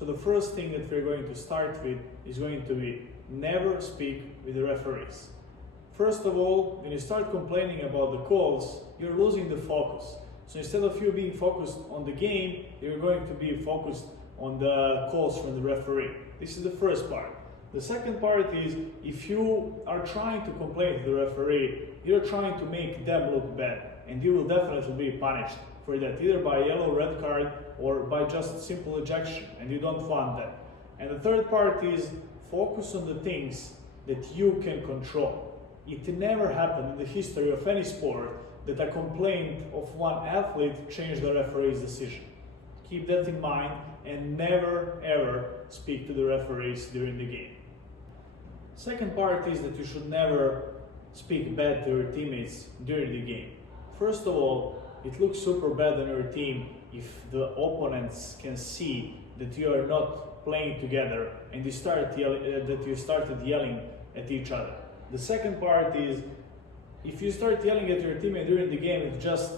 So the first thing that we're going to start with is going to be never speak with the referees. First of all, when you start complaining about the calls, you're losing the focus. So instead of you being focused on the game, you're going to be focused on the calls from the referee. This is the first part. The second part is, if you are trying to complain to the referee, you're trying to make them look bad, and you will definitely be punished for that, either by a yellow, red card, or by just simple ejection, and you don't want that. And the third part is, focus on the things that you can control. It never happened in the history of any sport that a complaint of one athlete changed the referee's decision. Keep that in mind and never ever speak to the referees during the game. Second part is that you should never speak bad to your teammates during the game. First of all, it looks super bad on your team if the opponents can see that you are not playing together and you started yelling at each other. The second part is, if you start yelling at your teammate during the game, it's just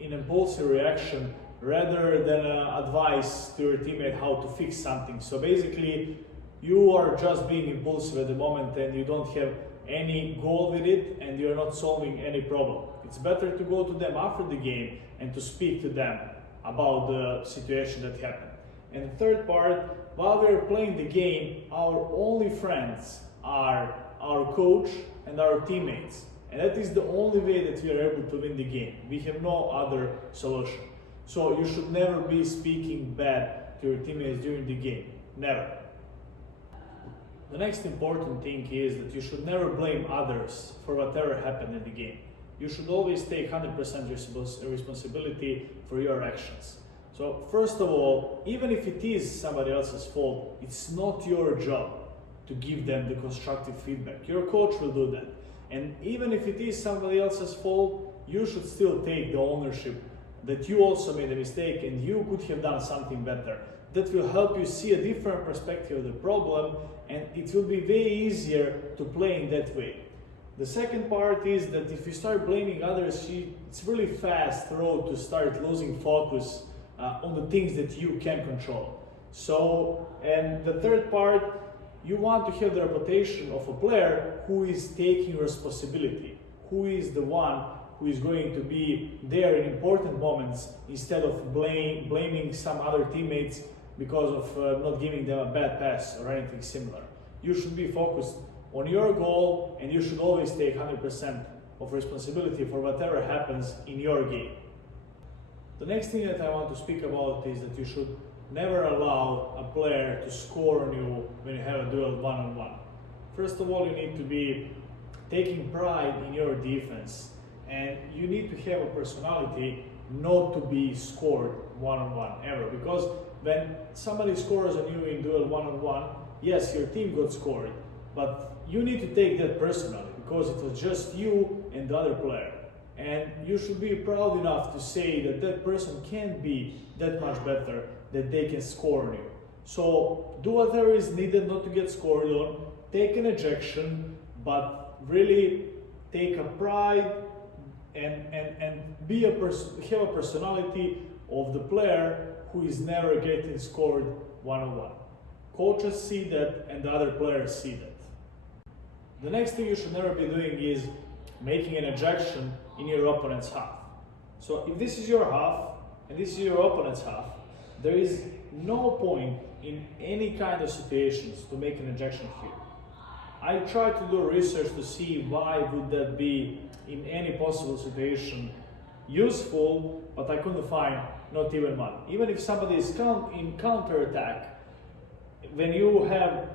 an impulsive reaction rather than advice to your teammate how to fix something. So basically, you are just being impulsive at the moment and you don't have any goal with it and you're not solving any problem. It's better to go to them after the game and to speak to them about the situation that happened. And the third part, while we're playing the game, our only friends are our coach and our teammates. And that is the only way that we are able to win the game. We have no other solution. So you should never be speaking bad to your teammates during the game. Never. The next important thing is that you should never blame others for whatever happened in the game. You should always take 100% responsibility for your actions. So first of all, even if it is somebody else's fault, it's not your job to give them the constructive feedback. Your coach will do that. And even if it is somebody else's fault, you should still take the ownership that you also made a mistake and you could have done something better. That will help you see a different perspective of the problem, and it will be way easier to play in that way. The second part is that if you start blaming others, it's really fast road to start losing focus on the things that you can control. So, and the third part, you want to have the reputation of a player who is taking responsibility, who is the one who is going to be there in important moments instead of blaming some other teammates because of not giving them a bad pass or anything similar. You should be focused on your goal and you should always take 100% of responsibility for whatever happens in your game. The next thing that I want to speak about is that you should never allow a player to score on you when you have a duel one-on-one. First of all, you need to be taking pride in your defense, and you need to have a personality not to be scored one-on-one ever, because when somebody scores on you in duel one-on-one, yes, your team got scored, but you need to take that personally because it was just you and the other player. And you should be proud enough to say that that person can be that much better, that they can score on you. So do whatever is needed not to get scored on, take an ejection, but really take a pride and have a personality of the player who is never getting scored one-on-one. Coaches see that and the other players see that. The next thing you should never be doing is making an ejection in your opponent's half. So if this is your half and this is your opponent's half, there is no point in any kind of situations to make an ejection here. I tried to do research to see why would that be in any possible situation useful, but I couldn't find not even one. Even if somebody is in counter-attack, when you have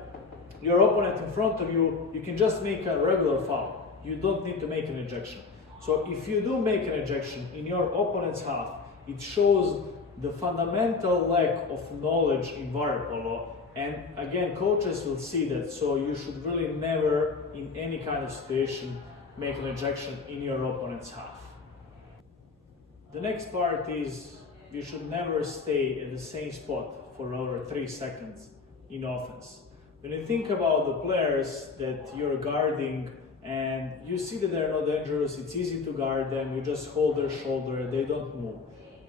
your opponent in front of you, you can just make a regular foul. You don't need to make an ejection. So if you do make an ejection in your opponent's half, it shows the fundamental lack of knowledge in Waterpolo, and again, coaches will see that, so you should really never, in any kind of situation, make an ejection in your opponent's half. The next part is, you should never stay at the same spot for over 3 seconds in offense. When you think about the players that you're guarding and you see that they're not dangerous, it's easy to guard them, you just hold their shoulder, they don't move.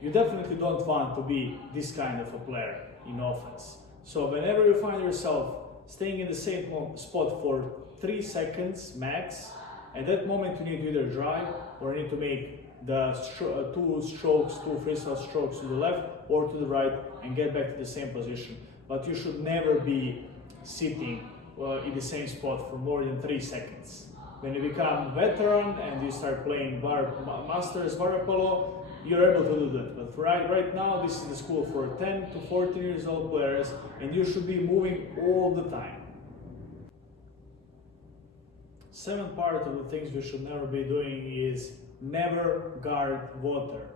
You definitely don't want to be this kind of a player in offense. So whenever you find yourself staying in the same spot for 3 seconds max, at that moment you need to either drive or you need to make the two freestyle strokes to the left or to the right and get back to the same position. But you should never be sitting in the same spot for more than 3 seconds. When you become veteran and you start playing Masters Waterpolo, you're able to do that. But right now, this is the school for 10 to 14 years old players, and you should be moving all the time. 7th part of the things we should never be doing is never guard water.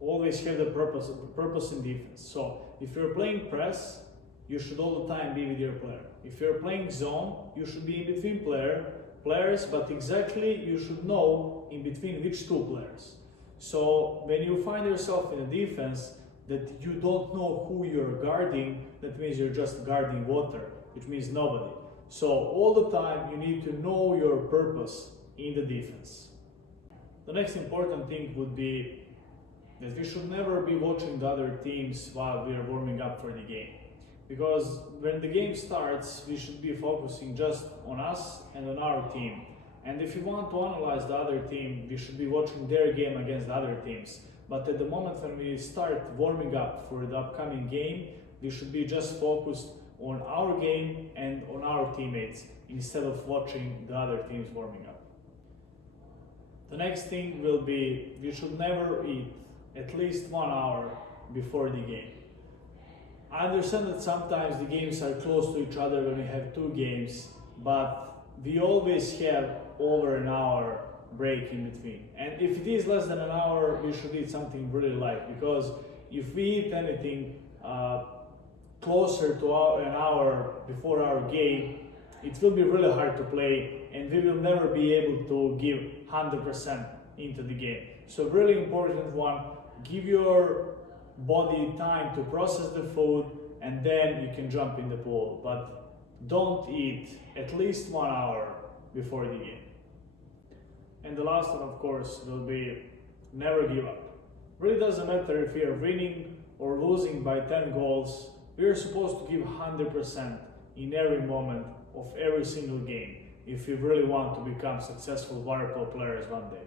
Always have the purpose in defense. So if you're playing press, you should all the time be with your player. If you're playing zone, you should be in between players, but exactly you should know in between which 2 players. So when you find yourself in a defense that you don't know who you're guarding, that means you're just guarding water, which means nobody. So all the time you need to know your purpose in the defense. The next important thing would be that we should never be watching the other teams while we are warming up for the game. Because when the game starts, we should be focusing just on us and on our team. And if you want to analyze the other team, we should be watching their game against the other teams. But at the moment when we start warming up for the upcoming game, we should be just focused on our game and on our teammates instead of watching the other teams warming up. The next thing will be, we should never eat at least 1 hour before the game. I understand that sometimes the games are close to each other when we have 2 games, but we always have over an hour break in between. And if it is less than an hour, we should eat something really light, because if we eat anything closer to an hour before our game, it will be really hard to play and we will never be able to give 100% into the game. So really important one, give your body time to process the food and then you can jump in the pool. But don't eat at least 1 hour before the game. And the last one, of course, will be never give up. Really doesn't matter if you're winning or losing by 10 goals, we're supposed to give 100% in every moment of every single game if we really want to become successful waterpolo players one day.